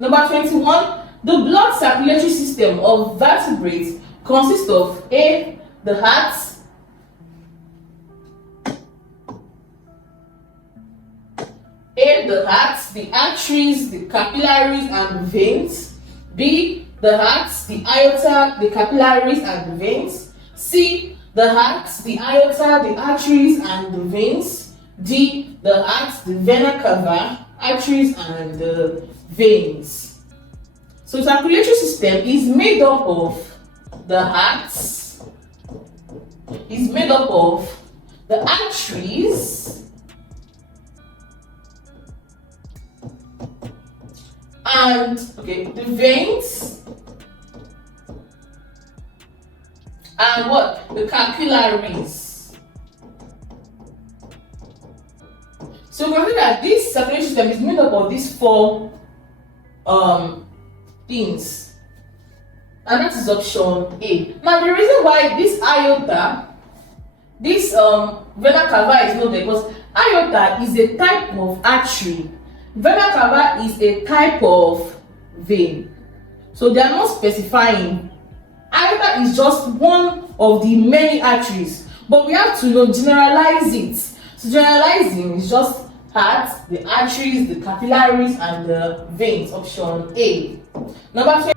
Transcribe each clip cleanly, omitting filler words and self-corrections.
Number 21, the blood circulatory system of vertebrates consists of A, the heart, the arteries, the capillaries, and the veins. B, the heart, the aorta, the capillaries, and the veins. C, the heart, the aorta, the arteries, and the veins. D, the heart, the vena cava, arteries, and the veins. So circulatory system is made up of the heart, is made up of the arteries, and the veins, and what? The capillaries. So we can see that this circulatory system is made up of these four things, and that is option A. Now the reason why this aorta, this vena cava is not there, because aorta is a type of artery, vena cava is a type of vein, so they are not specifying. Aorta is just one of the many arteries, but we have to generalize it. So generalizing is just heart, the arteries, the capillaries, and the veins. Option A. Number 20.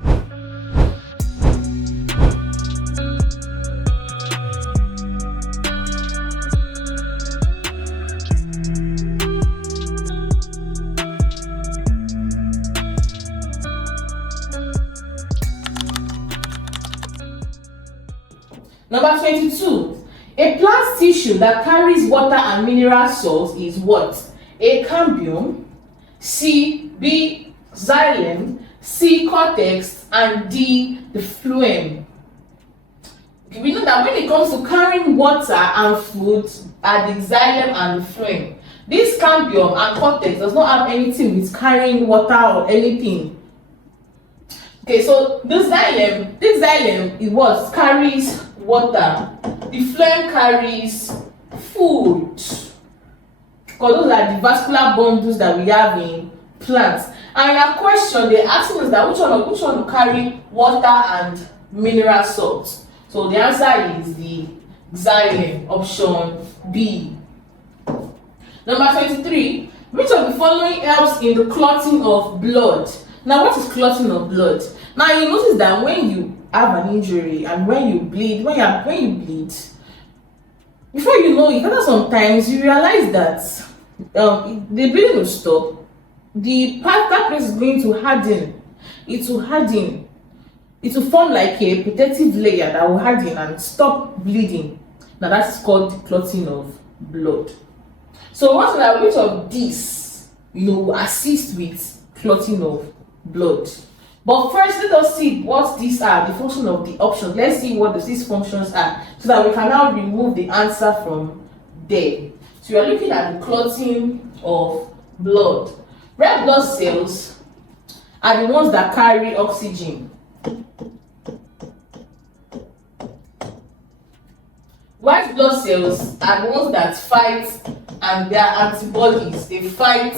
Number 22. A plant tissue that carries water and mineral salts is what? A, cambium, B, xylem, C, cortex, and D, the phloem. We know that when it comes to carrying water and food are the xylem and the phloem. This cambium and cortex does not have anything with carrying water or anything. So this xylem is what carries water. The phloem carries food, because those are the vascular bundles that we have in plants. And in our question, they're asking us that which one will carry water and mineral salts. So the answer is the xylem, option B. Number 23. Which of the following helps in the clotting of blood? Now, what is clotting of blood? Now, you notice that when you have an injury and when you bleed, when you bleed, before you know it, after sometimes you realize that the bleeding will stop. The part that place is going to harden. It will harden. It will form like a protective layer that will harden and stop bleeding. Now that's called clotting of blood. So once which of these assist with clotting of blood? But first, let us see what these are, the function of the options. Let's see what these functions are, so that we can now remove the answer from there. So we are looking at the clotting of blood. Red blood cells are the ones that carry oxygen. White blood cells are the ones that fight, and they are antibodies. They fight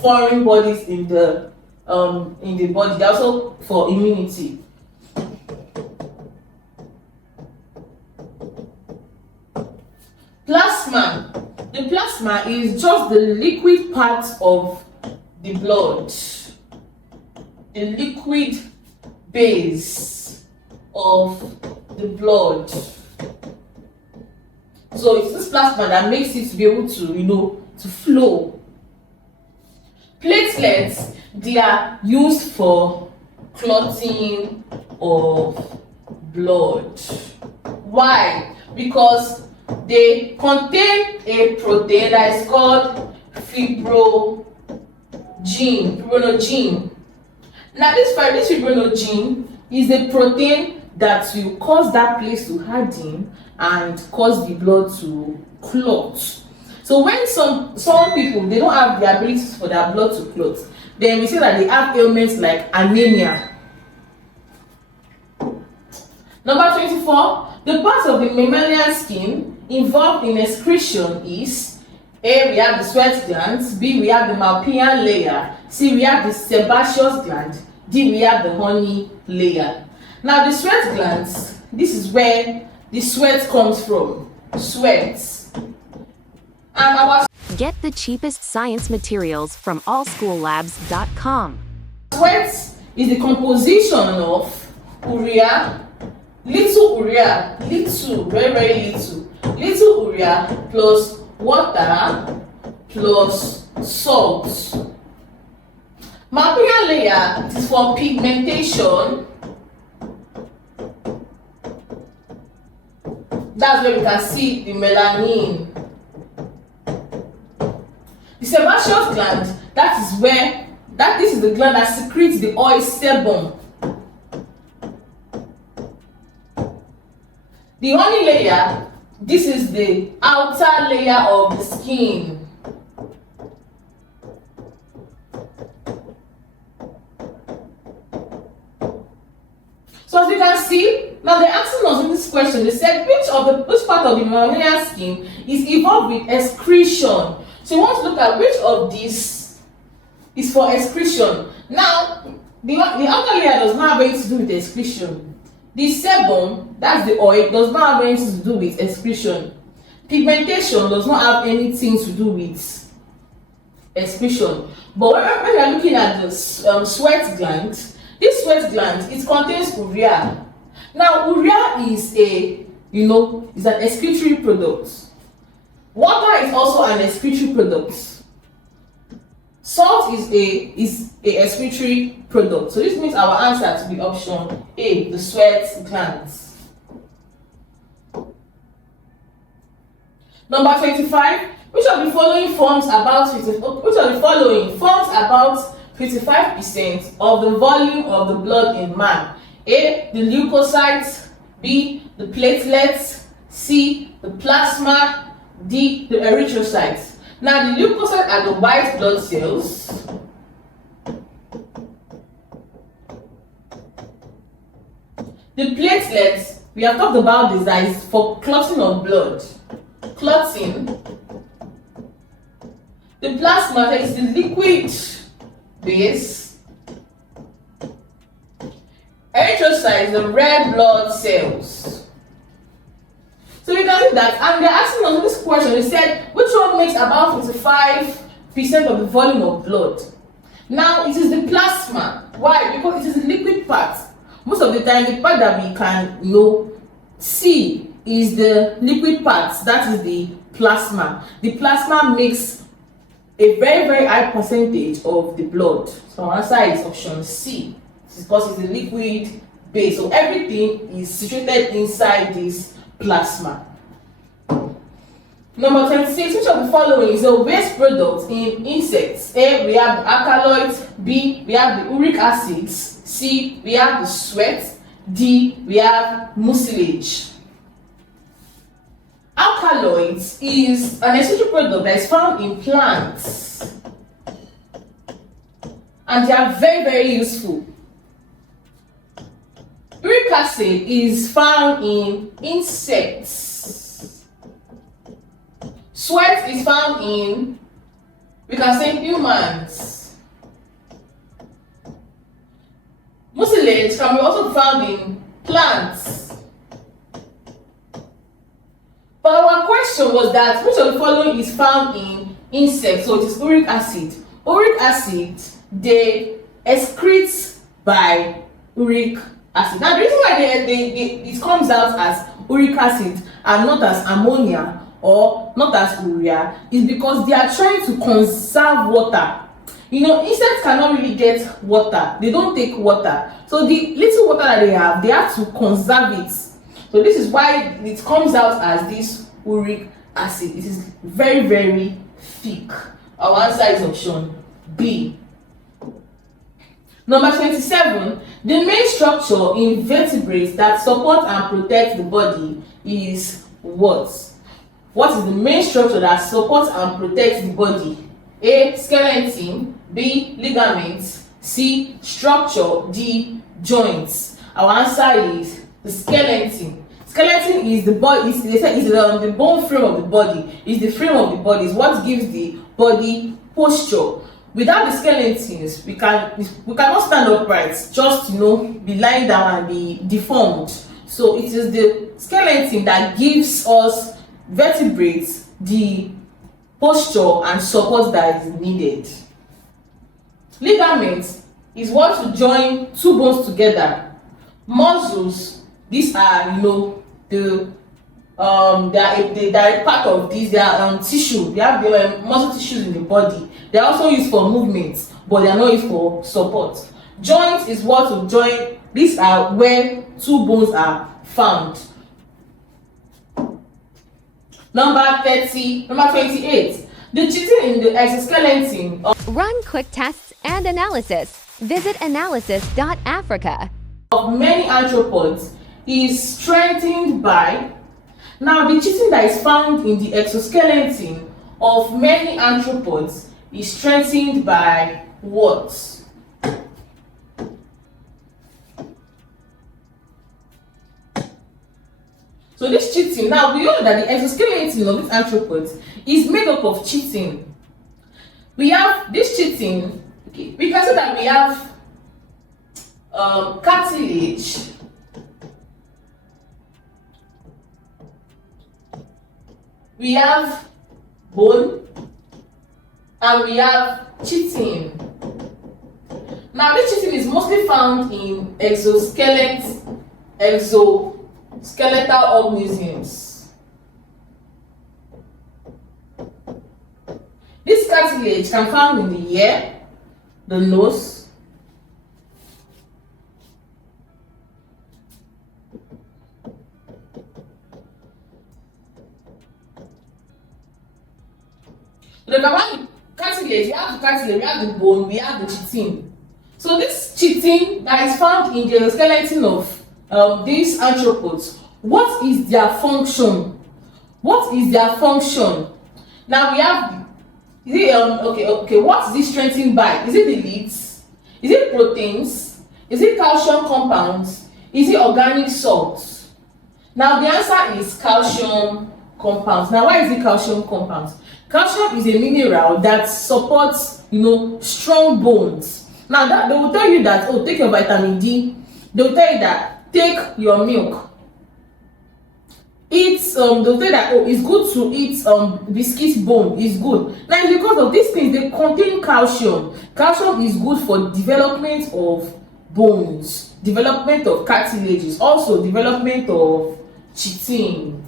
foreign bodies in the body. They're also for immunity. Plasma. The plasma is just the liquid part of the blood, the liquid base of the blood. So it's this plasma that makes it to be able to to flow. Platelets, they are used for clotting of blood. Why? Because they contain a protein that is called fibrinogen. Now this fibrinogen is a protein that will cause that place to harden and cause the blood to clot. So when some people, they don't have the ability for their blood to clot, then we say that they have ailments like anemia. Number 24, the part of the mammalian skin involved in excretion is A, we have the sweat glands. B, we have the Malpighian layer. C, we have the sebaceous gland. D, we have the honey layer. Now the sweat glands, this is where the sweat comes from. Sweat. And our Get the cheapest science materials from allschoollabs.com. sweat is the composition of urea, little urea, little, very, very little urea plus water plus salt. Malpighian layer is for pigmentation. That's where we can see the melanin. The sebaceous gland, this is the gland that secretes the oil sebum. The honey layer, this is the outer layer of the skin. So as you can see, now they're asking us in this question, they said which part of the mammalian skin is involved with excretion. So you want to look at which of these is for excretion. Now, the outer layer does not have anything to do with excretion. The sebum, that's the oil, does not have anything to do with excretion. Pigmentation does not have anything to do with excretion. But when we are looking at the sweat gland, this sweat gland, it contains urea. Now, urea is is an excretory product. Water is also an excretory product. Salt is a excretory product. So this means our answer to be option A, the sweat glands. Number 25. Which of the following forms about 55% of the volume of the blood in man? A, the leukocytes. B, the platelets. C, the plasma. D, the erythrocytes. Now the leukocytes are the white blood cells. The platelets, we have talked about this, that is for clotting of blood. Clotting. The plasma is the liquid base. Erythrocytes, the red blood cells. So we can see that, and they're asking us this question. They said, which one makes about 55% of the volume of blood? Now, it is the plasma. Why? Because it is the liquid part. Most of the time, the part that we can see is the liquid part. That is the plasma. The plasma makes a very, very high percentage of the blood. So our answer is option C. It's because it's the liquid base. So everything is situated inside this plasma. Number 26. Which of the following is a waste product in insects? A, we have the alkaloids. B, we have the uric acids. C, we have the sweat. D, we have mucilage. Alkaloids is an essential product that is found in plants, and they are very, very useful. Uric acid is found in insects. Sweat is found in, we can say, humans. Mucilage can be also found in plants. But our question was that which of the following is found in insects? So it is uric acid. Uric acid, they excrete by uric acid. Now the reason why it comes out as uric acid and not as ammonia or not as urea is because they are trying to conserve water. Insects cannot really get water. They don't take water. So the little water that they have to conserve it. So this is why it comes out as this uric acid. It is very, very thick. Our answer is option B. Number 27. The main structure in vertebrates that support and protect the body is what? What is the main structure that supports and protects the body? A, skeleton. B, ligaments. C, structure. D, joints. Our answer is the skeleton. Skeleton is the body, the bone frame of the body, is the frame of the body, is what gives the body posture. Without the skeletons, we cannot stand upright, just be lying down and be deformed. So it is the skeleton that gives us vertebrates the posture and support that is needed. Ligament is what to join two bones together. Muscles, these are they are a part of this. They are tissue. We have the muscle tissues in the body. They are also used for movement, but they are not used for support. Joint is what to join. These are where two bones are found. Number 28. The chitin in the exoskeleton. Run quick tests and analysis. Visit analysis.africa. Of many arthropods is strengthened by. Now, the chitin that is found in the exoskeleton of many arthropods is strengthened by what? So this chitin, now we know that the exoskeleton of these arthropods is made up of chitin. We have this chitin, okay, we can say that we have cartilage, we have bone, and we have chitin. Now this chitin is mostly found in exoskeletal organisms. This cartilage can be found in the ear, the nose, cartilage, we have the cartilage, we have the bone, we have the chitin. So this chitin that is found in the skeleton of these arthropods, what is their function? What is their function? Now we have, is it what is it strengthened by? Is it the leads? Is it proteins? Is it calcium compounds? Is it organic salts? Now the answer is calcium compounds. Now why is it calcium compounds? Calcium is a mineral that supports strong bones. Now that they will tell you that, oh, take your vitamin D. They will tell you that take your milk. They'll say that, oh, it's good to eat biscuit bone, it's good. Now it's because of these things, they contain calcium. Calcium is good for development of bones, development of cartilages, also development of chitin.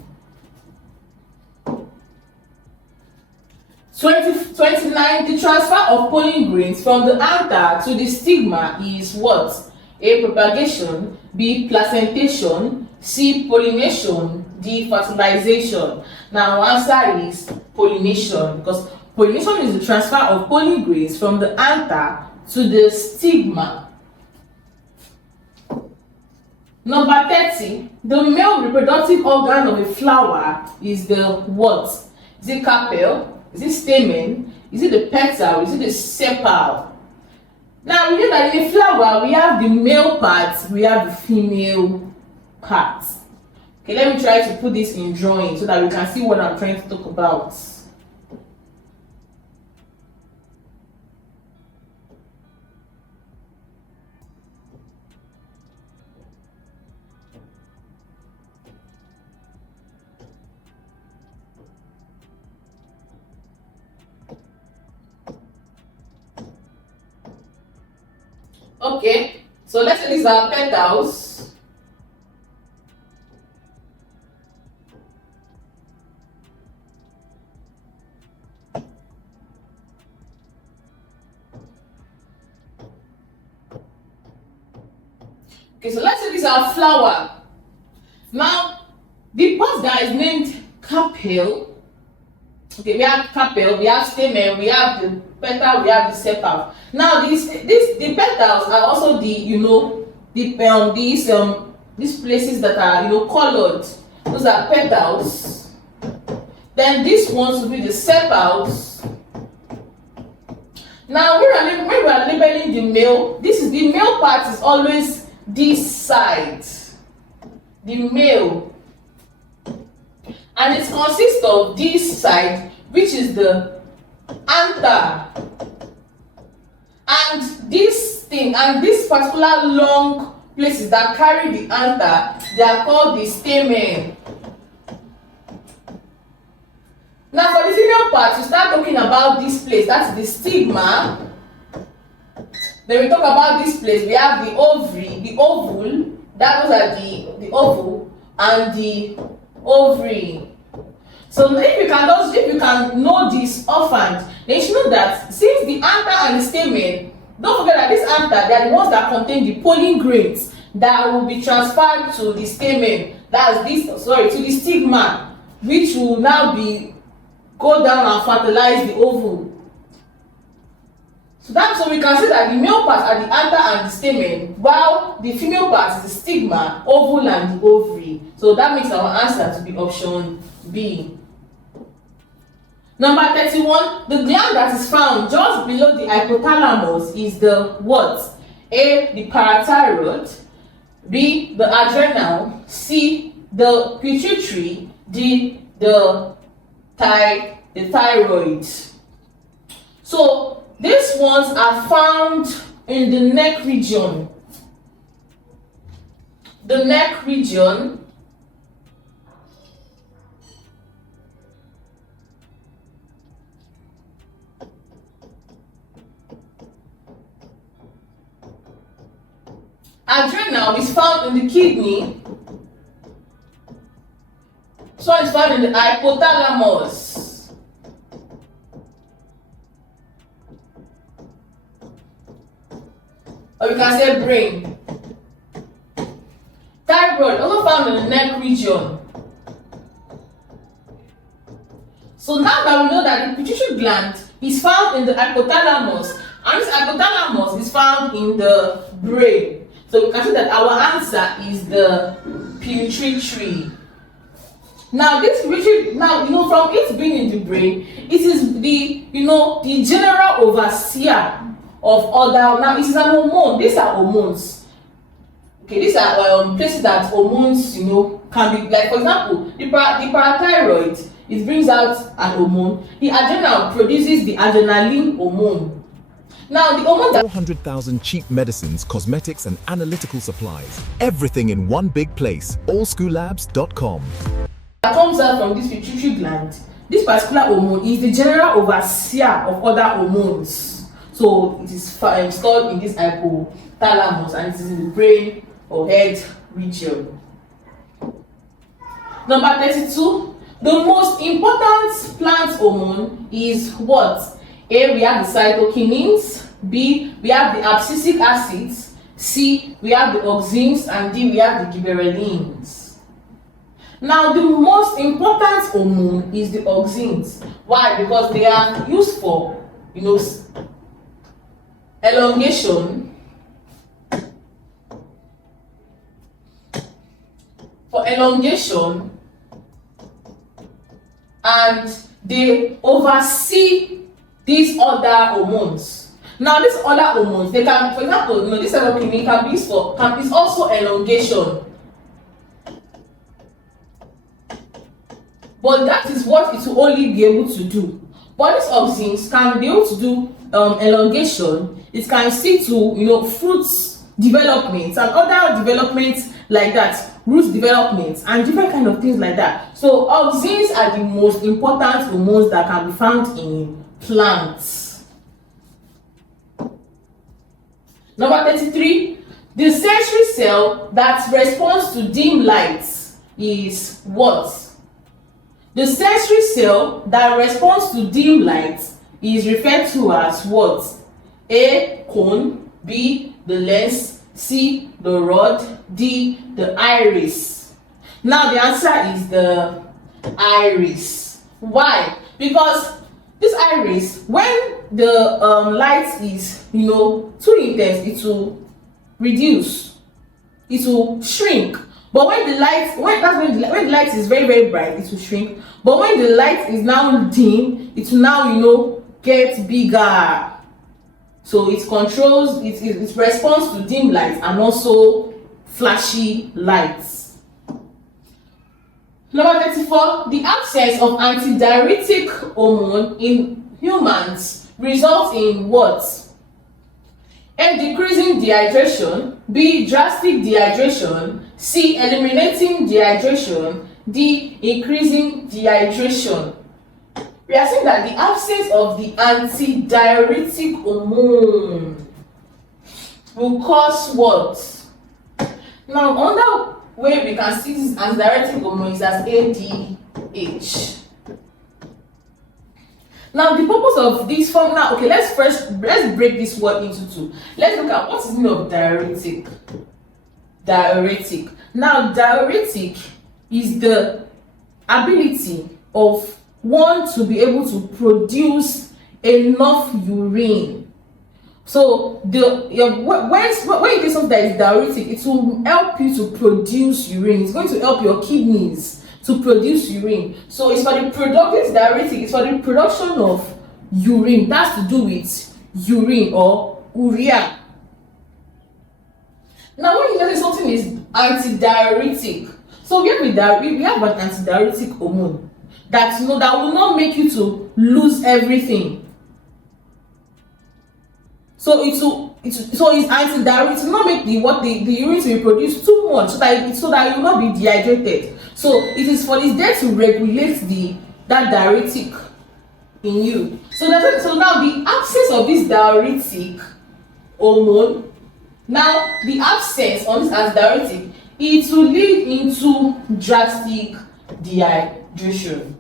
29. The transfer of pollen grains from the anther to the stigma is what? A. Propagation, B. Placentation, C. Pollination, D. Fertilization. Now answer is pollination, because pollination is the transfer of pollen grains from the anther to the stigma. Number 30. The male reproductive organ of a flower is the what? Is it carpel? Is it stamen? Is it the petal? Is it the sepal? Now we know that in a flower we have the male part, we have the female part. Okay, let me try to put this in drawing so that we can see what I'm trying to talk about. Okay, so let's say these are petals. Okay, so let's say these are flower. Now, the part that is named carpel. Okay, we have carpel, we have stamen, we have the petal, we have the sepal. Now the petals are also these places that are colored. Those are petals. Then these ones will be the sepals. Now when we are labeling the male, the male part is always this side. The male and it consists of this side, which is the anther, and this thing, and this particular long places that carry the anther, they are called the stamen. Now for the female part, we start talking about this place, that's the stigma. Then we talk about this place, we have the ovary, the ovule, that those are the ovule, and the ovary. So if you can know this offhand, then you should know that since the anther and the stamen, don't forget that this anther, they are the ones that contain the pollen grains that will be transferred to the stamen, that's this, to the stigma, which will now go down and fertilize the ovule. So we can say that the male part are the anther and the stamen, while the female part is the stigma, ovule, and the ovary. So that makes our answer to be option B. Number 31, the gland that is found just below the hypothalamus is the what? A, the parathyroid, B, the adrenal, C, the pituitary, D, the thyroid. So these ones are found in the neck region. The neck region. Adrenal is found in the kidney. So it's found in the hypothalamus. Or you can say brain. Thyroid, also found in the neck region. So now that we know that the pituitary gland is found in the hypothalamus, and this hypothalamus is found in the brain. So we can see that our answer is the pituitary. Now this pituitary, from it being in the brain, it is the general overseer of other. Now it is an hormone. These are hormones. Okay, these are places that hormones can be, like for example, the parathyroid, it brings out an hormone. The adrenal produces the adrenaline hormone. Now the hormone 400,000 cheap medicines, cosmetics, and analytical supplies. Everything in one big place. AllSchoolLabs.com. That comes out from this pituitary gland. This particular hormone is the general overseer of other hormones. So it is stored in this hypothalamus, and it is in the brain or head region. Number 32. The most important plant hormone is what? A, we have the cytokinins, B, we have the abscisic acids, C, we have the auxins, and D, we have the gibberellins. Now the most important hormone is the auxins. Why? Because they are used for elongation, and they oversee these other hormones. Now these other hormones, they can, for example, this cytokinin can be used for, is also elongation. But that is what it will only be able to do. But these auxins can be able to do elongation. It can see to fruits development and other developments like that, root development and different kind of things like that. So auxins are the most important hormones that can be found in plants. Number 33, the sensory cell that responds to dim lights is what? The sensory cell that responds to dim lights is referred to as what? A, cone, B, the lens, C, the rod, D, the iris. Now the answer is the iris. Why? Because this iris, when the light is too intense, it will reduce, it will shrink. But when the light is very, very bright, it will shrink. But when the light is now dim, it will now get bigger. So it controls, it responds to dim lights and also flashy lights. Number 34, the absence of antidiuretic hormone in humans results in what? A. Decreasing dehydration. B. Drastic dehydration. C. Eliminating dehydration. D. Increasing dehydration. We are saying that the absence of the antidiuretic hormone will cause what? Now, another way we can see this antidiuretic hormone is as ADH. Now, the purpose of this form, now, okay, let's break this word into two. Let's look at what is the meaning of diuretic. Diuretic. Now, diuretic is the ability of one to be able to produce enough urine. So, when you take something that is diuretic, it will help you to produce urine. It's going to help your kidneys to produce urine. So it's for the productive diuretic, it's for the production of urine. That's to do with urine or urea. Now, when you say something is antidiuretic, so we have an antidiuretic hormone that that will not make you to lose everything. So it's antidiuretic. It will not make the urine to be produced too much so that you will not be dehydrated. So it is for this there to regulate that diuretic in you. So now the absence of this diuretic hormone, now the absence of this antidiuretic, it will lead into drastic dehydration.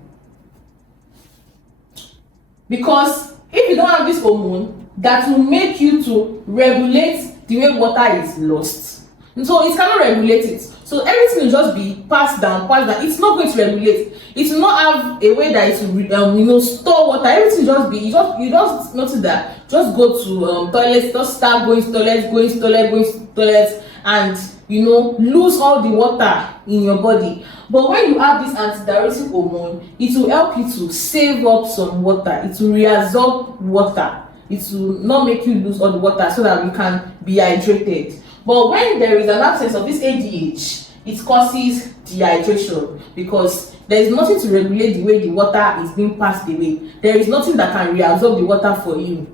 Because if you don't have this hormone that will make you to regulate the way water is lost, and so it cannot regulate it. So everything will just be passed down. It's not going to regulate. It will not have a way that it will store water. Everything will just be. You just notice that. Just go to toilets. Just start going to toilets, and lose all the water in your body. But when you have this antidiuretic hormone, it will help you to save up some water. It will reabsorb water. It will not make you lose all the water so that we can be hydrated. But when there is an absence of this ADH, it causes dehydration because there is nothing to regulate the way the water is being passed away. There is nothing that can reabsorb the water for you.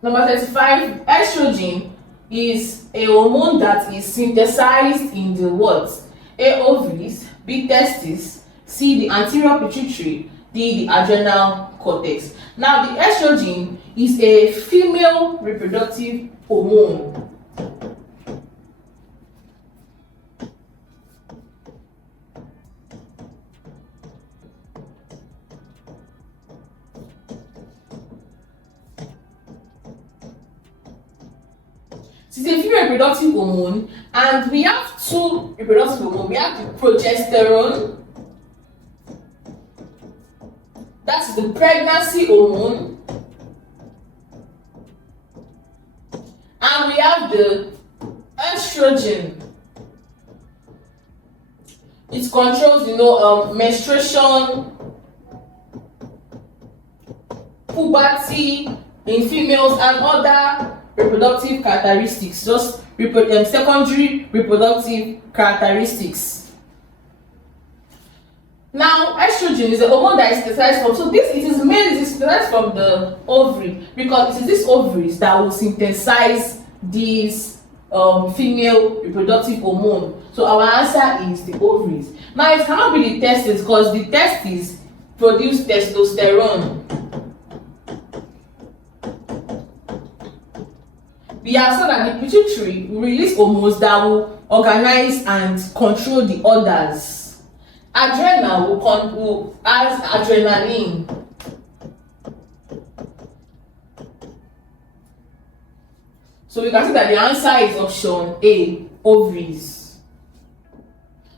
Number 35, estrogen is a hormone that is synthesized in the what? A. Ovaries, B. Testes, C. the anterior pituitary, D. the adrenal cortex. Now, the estrogen is a female reproductive hormone. It is a female reproductive hormone, and we have two reproductive hormones. We have the progesterone, that's the pregnancy hormone, and we have the estrogen. It controls, menstruation, puberty in females, and other reproductive characteristics, just secondary reproductive characteristics. Now, estrogen is a hormone that is synthesized from. It is synthesized from the ovary, because it is these ovaries that will synthesize these female reproductive hormone. So our answer is the ovaries. Now, it cannot be the testes because the testes produce testosterone. We have said that the pituitary will release hormones that will organize and control the others. Adrenal has adrenaline. So we can see that the answer is option A, ovaries.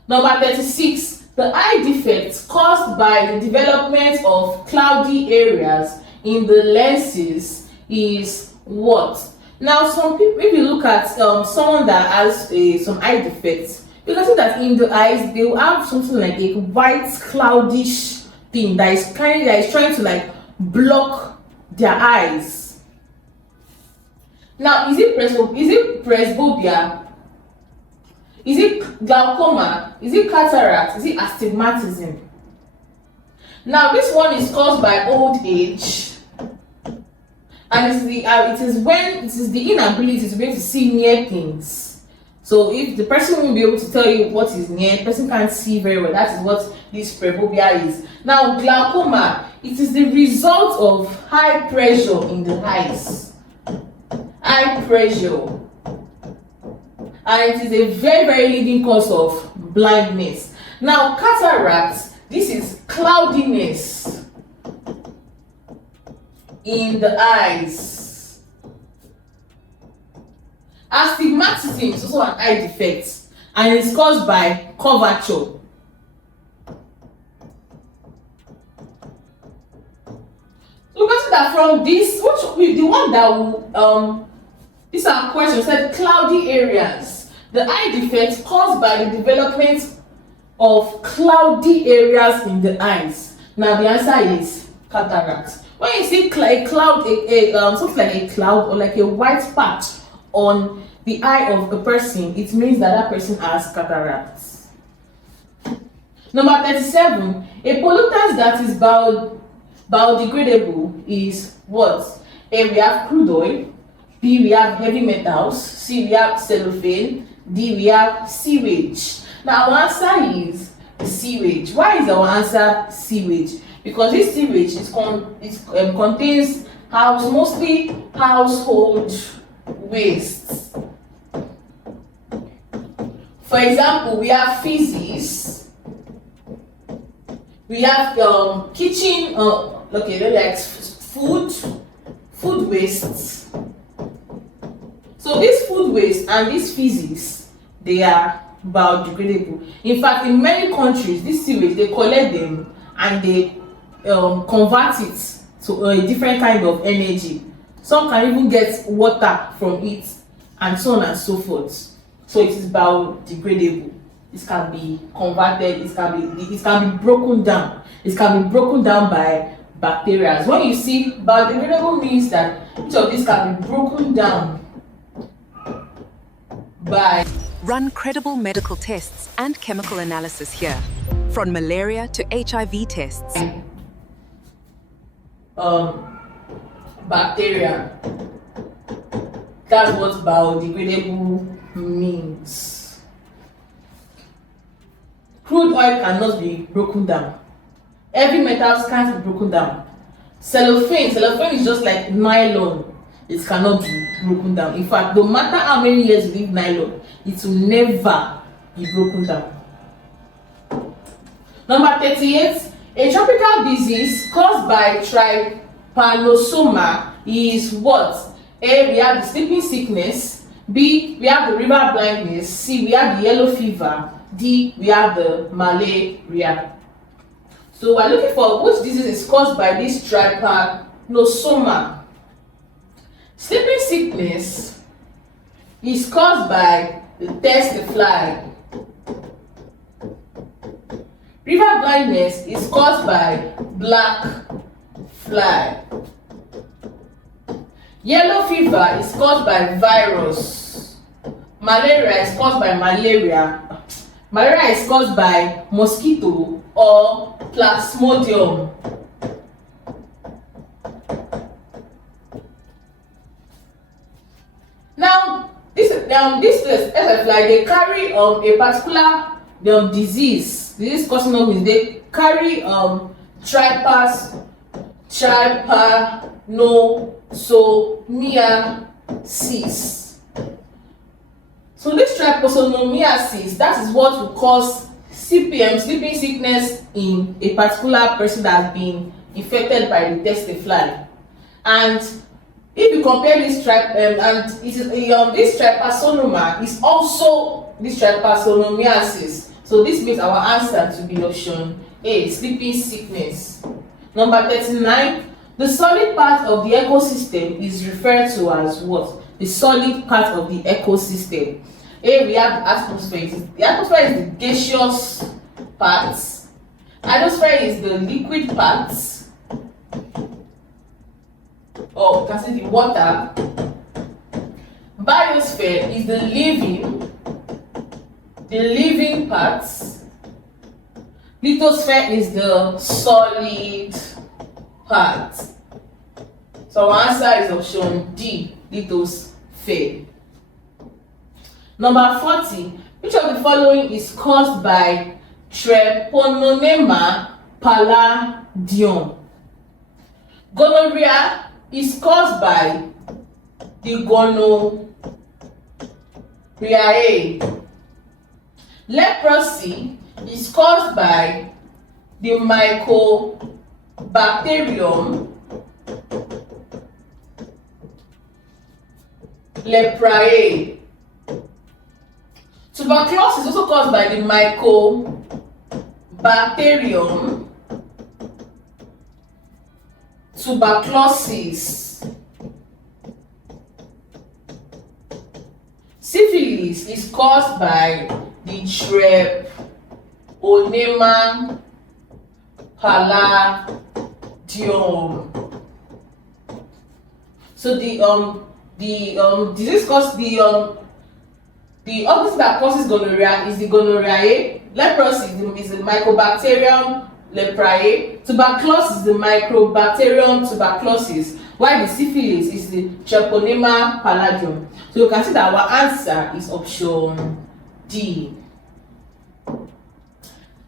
Number 36, the eye defects caused by the development of cloudy areas in the lenses is what? Now, some people, if you look at someone that has some eye defects, you can see that in the eyes they will have something like a white cloudish thing that is trying to like block their eyes. Now, is it presbyopia? Is it glaucoma? Is it cataract? Is it astigmatism? Now this one is caused by old age, and it is the inability to be able to see near things. So if the person won't be able to tell you what is near, the person can't see very well. That is what this presbyopia is. Now glaucoma, it is the result of high pressure in the eyes. High pressure. And it is a very, very leading cause of blindness. Now cataract, this is cloudiness in the eyes. Astigmatism is also an eye defect, and it's caused by curvature. So we can see that from this, the one that will these are questions said cloudy areas. The eye defects caused by the development of cloudy areas in the eyes. Now the answer is cataract. When you see a cloud, something like a cloud or like a white patch on the eye of a person, it means that that person has cataracts. Number 37, a pollutant that is biodegradable is what? A, we have crude oil. B, we have heavy metals. C, we have cellophane. D, we have sewage. Now our answer is sewage. Why is our answer sewage? Because this sewage contains mostly household wastes. For example, we have feces. We have kitchen, like food wastes. So this food waste and these feces, they are biodegradable. In fact, in many countries, this sewage, they collect them and they convert it to a different kind of energy. Some can even get water from it, and so on and so forth. So it is biodegradable. It can be converted. It can be broken down. It can be broken down by bacteria. When you see biodegradable, means that each of these can be broken down by. Run credible medical tests and chemical analysis here, from malaria to HIV tests. Bacteria. That's what biodegradable means. Crude oil cannot be broken down. Heavy metals can't be broken down. Cellophane is just like nylon. It cannot be broken down. In fact, no matter how many years you leave nylon, it will never be broken down. Number 38, a tropical disease caused by trypanosoma is what? A, we have the sleeping sickness. B, we have the river blindness. C, we have the yellow fever. D, we have the malaria. So we're looking for which disease is caused by this trypanosoma. Sleeping sickness is caused by the test fly. River blindness is caused by black fly. Yellow fever is caused by virus. Malaria is caused by malaria. Malaria is caused by mosquito or plasmodium. Now, this fly, they carry a particular disease causing them. They carry trypanosomiasis. So this trypanosomiasis, that is what will cause CPM, sleeping sickness, in a particular person that has been infected by the test fly. And if you compare this this trypanosoma is also this trypanosomiasis. So this makes our answer to be option A, sleeping sickness. Number 39, the solid part of the ecosystem is referred to as what? The solid part of the ecosystem. A, we have the atmosphere. The atmosphere is the gaseous parts. Atmosphere is the liquid parts. Or you can see the water. Biosphere is the living the living parts. Lithosphere is the solid part. So our answer is option D, lithosphere. Number 40. Which of the following is caused by Treponema palladium? Gonorrhea is caused by the gonorrheae. Leprosy is caused by the Mycobacterium leprae. Tuberculosis is also caused by the Mycobacterium tuberculosis. Syphilis is caused by the Treponema palladium. So the disease cause the organism that causes gonorrhea is the gonorrheae. Leprosy is the Mycobacterium leprae. Tuberculosis is the Mycobacterium tuberculosis, while the syphilis is the Treponema palladium. So you can see that our answer is option D.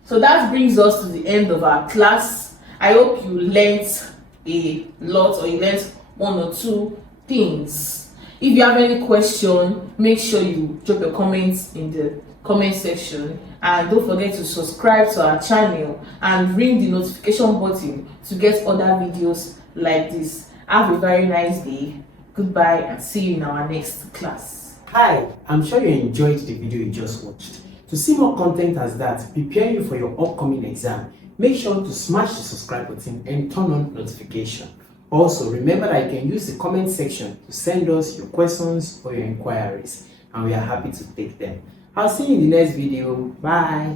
So that brings us to the end of our class. I hope you learned a lot, or you learned one or two things. If you have any question, make sure you drop your comments in the comment section, and don't forget to subscribe to our channel and ring the notification button to get other videos like this. Have a very nice day. Goodbye, and see you in our next class. Hi, I'm sure you enjoyed the video you just watched. To see more content as that, preparing you for your upcoming exam, make sure to smash the subscribe button and turn on notification. Also, remember that you can use the comment section to send us your questions or your inquiries, and we are happy to take them. I'll see you in the next video. Bye.